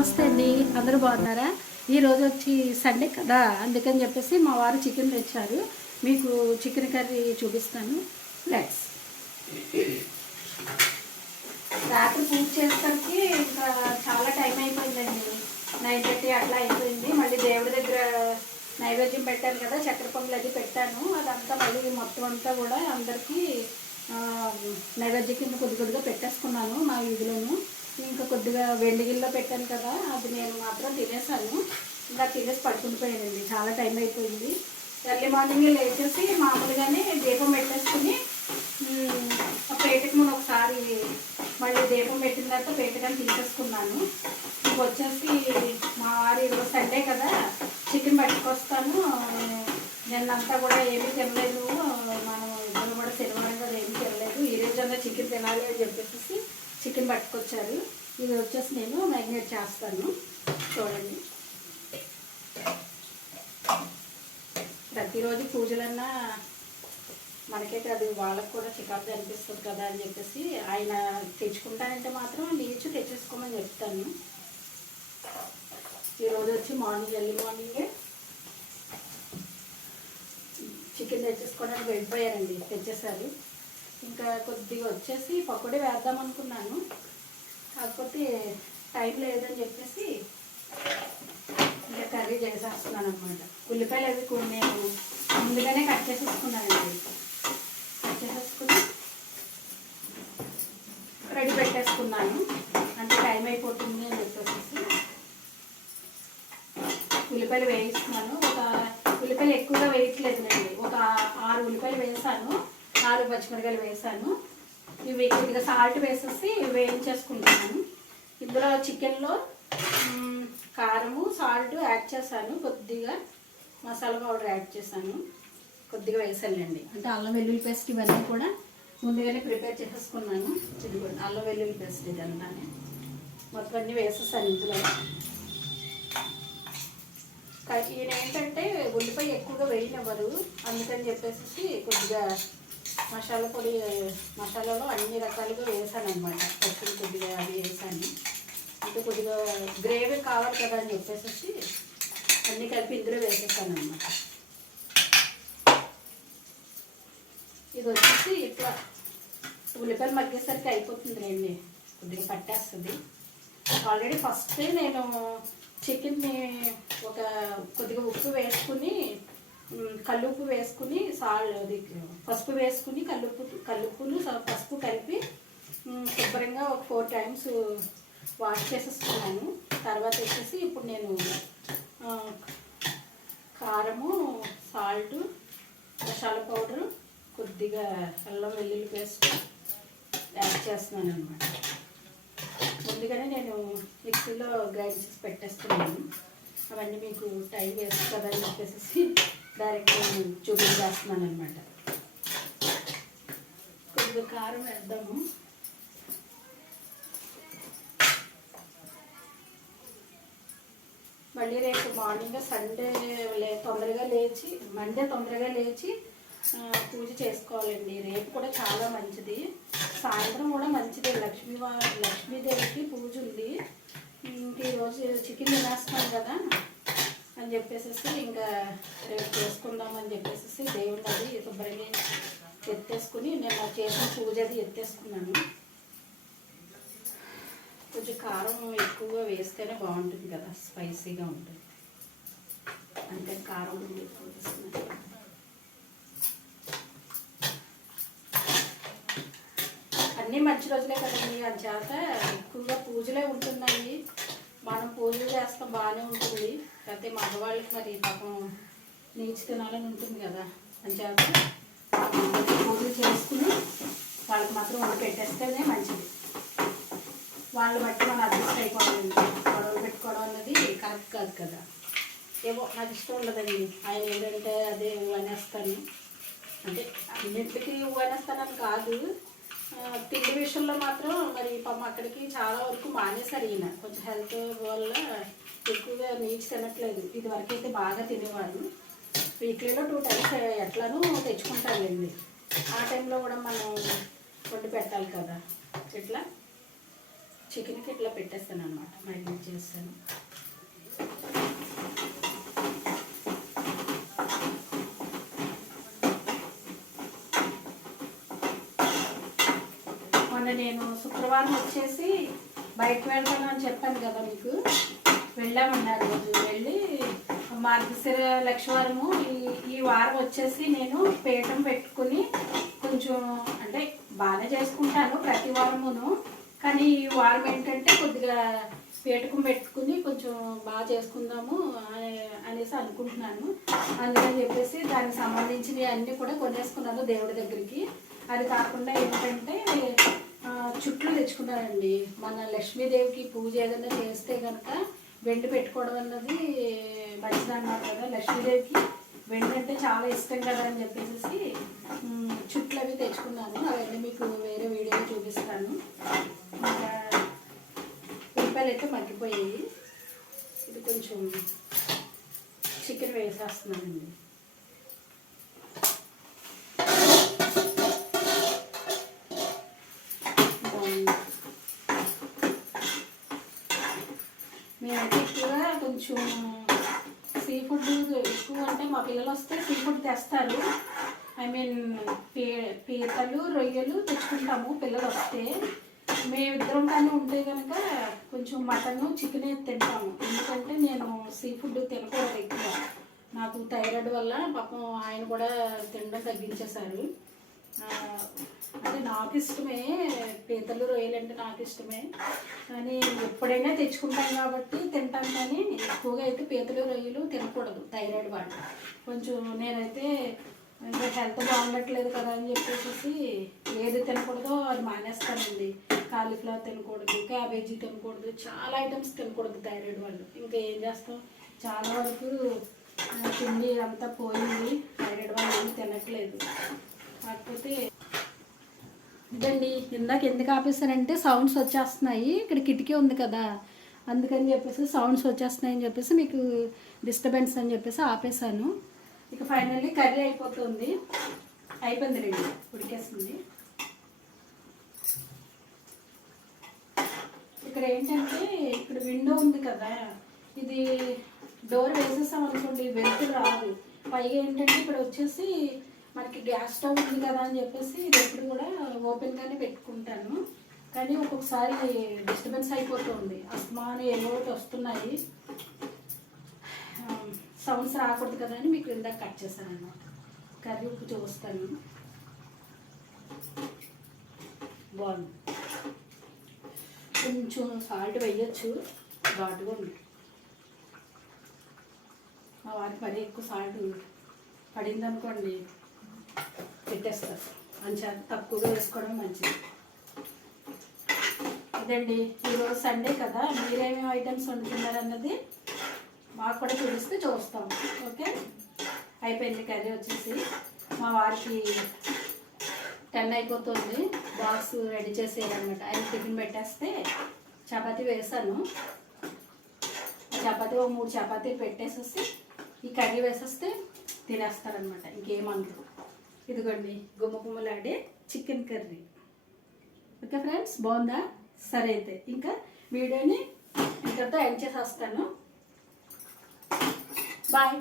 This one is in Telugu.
నమస్తే అండి, అందరూ బాగున్నారా? ఈరోజు వచ్చి సండే కదా, అందుకని చెప్పేసి మా వారు చికెన్ తెచ్చారు. మీకు చికెన్ కర్రీ చూపిస్తాను. లెట్స్. రాత్రి పూజ చేసేసరికి ఇంకా చాలా టైం అయిపోయిందండి. 9:30 అట్లా అయిపోయింది. మళ్ళీ దేవుడి దగ్గర నైవేద్యం పెట్టాను కదా, చక్కెర పొంగల్ అది పెట్టాను. అదంతా మళ్ళీ మొత్తం అంతా కూడా అందరికీ నైవేద్యం కింద కొద్దిగా పెట్టేసుకున్నాను మా వీధిలోను. ఇంకా కొద్దిగా వెండి గిన్నెలో పెట్టాను కదా, అది నేను మాత్రం తినేసాను. ఇంకా తినేసి పడుకుండిపోయానండి, చాలా టైం అయిపోయింది. ఎర్లీ మార్నింగ్ లేచేసి మామూలుగానే దీపం పెట్టేసుకుని ఆ పేటకి ముందు ఒకసారి మళ్ళీ దీపం పెట్టిన తర్వాత పేటకని తీసేసుకున్నాను. ఇంకొచ్చేసి మా వారి ఈరోజు సండే కదా, చికెన్ పట్టుకొస్తాను. నిన్నంతా కూడా ఏమీ తినలేదు, మనం ఇద్దరు కూడా శనివారం కదా ఏమీ తినలేదు, ఈ రోజన్నా చికెన్ తినాలి అని చెప్పేసి చికెన్ పట్టుకొచ్చారు. ఇది వచ్చేసి నేను మ్యారినేట్ చేస్తాను. చూడండి, ప్రతిరోజు పూజలన్నా మనకే కాదు వాళ్ళకు కూడా చికాకు అనిపిస్తుంది కదా అని చెప్పేసి ఆయన తెచ్చుకుంటానంటే మాత్రం నీచు తెచ్చేసుకోమని చెప్తాను. ఈరోజు వచ్చి ఎర్లీ మార్నింగే చికెన్ తెచ్చేసుకోవడానికి వెళ్ళిపోయారండి, తెచ్చేసారు. ఇంకా కొద్దిగా వచ్చేసి పకోడీ వేద్దాం అనుకున్నాను, కాకపోతే టైం లేదని చెప్పేసి ఇంకా కర్రీ చేసేస్తున్నాను అనమాట. ఉల్లిపాయలు అవి నేను ముందుగానే కట్ చేసేసుకున్నానండి. కట్ చేసేసుకుని రెడీ పెట్టేసుకున్నాను, అంటే టైం అయిపోతుంది అని చెప్పేసి ఉల్లిపాయలు వేయిస్తున్నాను. ఉల్లిపాయలు ఎక్కువగా వేయట్లేదులేండి, ఒక 6 ఉల్లిపాయలు వేసాను, 4 పచ్చిమిరకాయలు వేసాను. ఇవి కొద్దిగా సాల్ట్ వేసేసి వేయించేసుకుంటున్నాను. ఇందులో చికెన్లో కారము సాల్ట్ యాడ్ చేశాను, కొద్దిగా మసాలా పౌడర్ యాడ్ చేశాను, కొద్దిగా వేసానండి. అంటే అల్లం వెల్లుల్లి పేస్ట్ ఇవన్నీ కూడా ముందుగానే ప్రిపేర్ చేసేసుకున్నాను. ఇదిగోండి అల్లం వెల్లుల్లి పేస్ట్ ఇదంతానే మొత్తం అన్నీ వేసేసాను ఇందులో. ఈయన ఏంటంటే ఉల్లిపాయ ఎక్కువగా వేయనివ్వరు, అందుకని చెప్పేసి కొద్దిగా మసాలా పొడి మసాలాలో అన్ని రకాలుగా వేసాను అనమాట. పప్పులు కొద్దిగా అవి వేసాను, అంటే కొద్దిగా గ్రేవీ కావాలి కదా అని చెప్పేసి అన్నీ కలిపి ఇందులో వేసేసాను అనమాట. ఇది వచ్చేసి ఇట్లా ఉల్లిపాయలు మగ్గేసరికి అయిపోతుంది రండి, కొద్దిగా పట్టేస్తుంది. ఆల్రెడీ ఫస్ట్ నేను చికెన్ని కొద్దిగా ఉప్పు వేసుకుని కల్లుప్పు వేసుకుని అది పసుపు వేసుకుని కల్లుప్పును పసుపు కలిపి శుభ్రంగా ఒక 4 times వాష్ చేసేసుకున్నాను. తర్వాత వచ్చేసి ఇప్పుడు నేను కారము సాల్ట్ మసాలా పౌడరు కొద్దిగా అల్లం వెల్లుల్లి పేస్ట్ యాడ్ చేస్తున్నాను అనమాట. ముందుగానే నేను మిక్సీలో గ్రైండ్ చేసి పెట్టేస్తున్నాను. అవన్నీ మీకు టైం వేస్ట్ కదా అని చెప్పేసి డైరెక్ట్ చూపించేస్తున్నాను అనమాట. కొద్దిగా కారం వేద్దాము. మళ్ళీ రేపు మార్నింగ్ సండే మండే తొందరగా లేచి పూజ చేసుకోవాలండి. రేపు కూడా చాలా మంచిది, సాయంత్రం కూడా మంచిది. లక్ష్మీదేవికి పూజ ఉంది. ఈరోజు చికెన్ తినేస్తాం కదా అని చెప్పేసి ఇంకా రేపు చేసుకుందామని చెప్పేసి దేవుడు అది శుభ్రంగా ఎత్తేసుకుని నేను చేసిన పూజ అది ఎత్తేసుకున్నాను. కొంచెం కారం ఎక్కువగా వేస్తేనే బాగుంటుంది కదా, స్పైసీగా ఉంటుంది, అంటే కారం ఎక్కువ వేస్తున్నాను. అన్నీ మంచి రోజులే కదండి, అని చేత ఎక్కువగా పూజలే ఉంటున్నాయి. మనం పూజలు చేస్తాం బాగానే ఉంటుంది, అయితే మగవాళ్ళకి మరి పాపం నీచి తినాలని ఉంటుంది కదా, అని చేత పూజలు చేసుకుని వాళ్ళకి మాత్రం వండి పెట్టేస్తేనే మంచిది. వాళ్ళు బట్టి మనం అడ్జస్ట్ అయిపోవాలండి. గొడవలు పెట్టుకోవడం అన్నది కరెక్ట్ కాదు కదా. ఏమో నాకు ఇష్టం ఉండదండి. ఆయన ఏంటంటే అదే అనేస్తాను, అంటే అన్నింటికి అనేస్తానని కాదు, తిండి విషయంలో మాత్రం మరి పాపం అక్కడికి చాలా వరకు మానేశారు. ఈయన కొంచెం హెల్త్ వల్ల ఎక్కువగా నీచు తినట్లేదు. ఇది వరకు అయితే బాగా తినేవాడు. వీక్లీలో 2 times ఎట్లానూ తెచ్చుకుంటానండి. ఆ టైంలో కూడా మనం వండి పెట్టాలి కదా. ఇట్లా చికెన్కి ఇట్లా పెట్టేస్తాను అనమాట, మ్యారినేట్ చేస్తాను. మొన్న నేను శుక్రవారం వచ్చేసి బయటకు వెళ్తాను అని చెప్పాను కదా మీకు, వెళ్ళామన్నారు. రోజు వెళ్ళి మార్గశిర లక్షవారము ఈ వారం వచ్చేసి నేను పీఠం పెట్టుకుని కొంచెం అంటే బాగానే చేసుకుంటాను ప్రతి వారమును, కానీ ఈ వారం ఏంటంటే కొద్దిగా పీఠకం పెట్టుకుని కొంచెం బాగా చేసుకుందాము అనేసి అనుకుంటున్నాను. అందుకని చెప్పేసి దానికి సంబంధించినవి అన్నీ కూడా కొనేసుకున్నాను దేవుడి దగ్గరికి. అది కాకుండా ఏంటంటే చుట్లు తెచ్చుకున్నానండి. మన లక్ష్మీదేవికి పూజ ఏదైనా చేస్తే కనుక వెండి పెట్టుకోవడం అన్నది మంచిది అన్నారు కదా, లక్ష్మీదేవికి వెండి అంటే చాలా ఇష్టం కదా అని చెప్పేసి చుట్లు అవి తెచ్చుకున్నాను. అవన్నీ మీకు వేరే వీడియోలో చూపిస్తాను. ఇంకా ఉల్లిపాయలు అయితే మగ్గిపోయాయి. ఇది కొంచెం చికెన్ వేసేస్తున్నానండి. మేమైతే ఎక్కువగా కొంచెం సీ ఫుడ్ ఎక్కువ అంటే మా పిల్లలు వస్తే సీ ఫుడ్ తెస్తారు. ఐ మీన్ పీతలు రొయ్యలు తెచ్చుకుంటాము పిల్లలు వస్తే. మేమిద్దరం కానీ ఉంటే కనుక కొంచెం మటను చికెనే తింటాము. ఎందుకంటే నేను సీ ఫుడ్ తినకూడదు ఎక్కువ, నాకు థైరాయిడ్ వల్ల పాపం ఆయన కూడా తినడం తగ్గించేశారు. అంటే నాకు ఇష్టమే, పీతలు రొయ్యలు అంటే నాకు ఇష్టమే, కానీ ఎప్పుడైనా తెచ్చుకుంటాం కాబట్టి తింటాం. కానీ ఎక్కువగా అయితే పీతలు రొయ్యలు తినకూడదు థైరాయిడ్ వాళ్ళు. కొంచెం నేనైతే ఇంకా హెల్త్ బాగుండట్లేదు కదా అని చెప్పేసి ఏది తినకూడదో అది మానేస్తానండి. కాలీఫ్లవర్ తినకూడదు, క్యాబేజీ తినకూడదు, చాలా ఐటమ్స్ తినకూడదు థైరాయిడ్ వాళ్ళు. ఇంకా ఏం చేస్తాం, చాలా వరకు తిండి అంతా పోయింది, థైరాయిడ్ వాళ్ళు ఏమి తినట్లేదు. కాకపోతే ఇదండి, ఇందాక ఎందుకు ఆపేసానంటే సౌండ్స్ వచ్చేస్తున్నాయి. ఇక్కడ కిటికీ ఉంది కదా, అందుకని చెప్పేసి సౌండ్స్ వచ్చేస్తున్నాయి అని చెప్పేసి మీకు డిస్టర్బెన్స్ అని చెప్పేసి ఆపేసాను. ఇక ఫైనల్లీ కర్రీ అయిపోతుంది, అయిపోయింది రండి, ఉడికేస్తుంది. ఇక్కడ ఏంటంటే ఇక్కడ విండో ఉంది కదా, ఇది డోర్ వేసేసాం అనుకోండి వెలుతురు రాదు. పైగా ఏంటంటే ఇక్కడ వచ్చేసి మనకి గ్యాస్ స్టవ్ ఉంది కదా అని చెప్పేసి ఇది ఎప్పుడు కూడా ఓపెన్గానే పెట్టుకుంటాను. కానీ ఒక్కొక్కసారి డిస్టర్బెన్స్ అయిపోతుంది, అస్తమానం ఏమో వస్తున్నాయి, సౌండ్స్ రాకూడదు కదా అని మీకు ఇందాక కట్ చేశాను అన్నమాట. కర్రీ ఉప్పు చూస్తాను, బాగుంది. కొంచెం సాల్ట్ వేయచ్చు, ఘాటుగా ఉంది. మా వారికి మరీ ఎక్కువ సాల్ట్ పడింది అనుకోండి పెట్టేస్తారు, మంచిగా తక్కువగా వేసుకోవడం మంచిది. ఇదండి, ఈరోజు సండే కదా, మీరేమేమి ఐటమ్స్ వండుతున్నారన్నది మాకు కూడా చూపిస్తే చూస్తాం. ఓకే, అయిపోయింది కర్రీ వచ్చేసి. మా వారికి 10 అయిపోతుంది, బాక్స్ రెడీ చేసేయాలన్నమాట. ఆయన టిఫిన్ పెట్టేస్తే చపాతీ వేసాను, చపాతీ 3 చపాతీలు పెట్టేసేసి ఈ కర్రీ వేసేస్తే తినేస్తారనమాట, ఇంకేమంటారు. ఇదిగోండి గుమ్మలాడే చికెన్ కర్రీ. ఓకే ఫ్రెండ్స్, బాగుందా? సరే అయితే ఇంకా వీడియోని ఇంతటితో ఎండ్ చేసేస్తాను. బాయ్.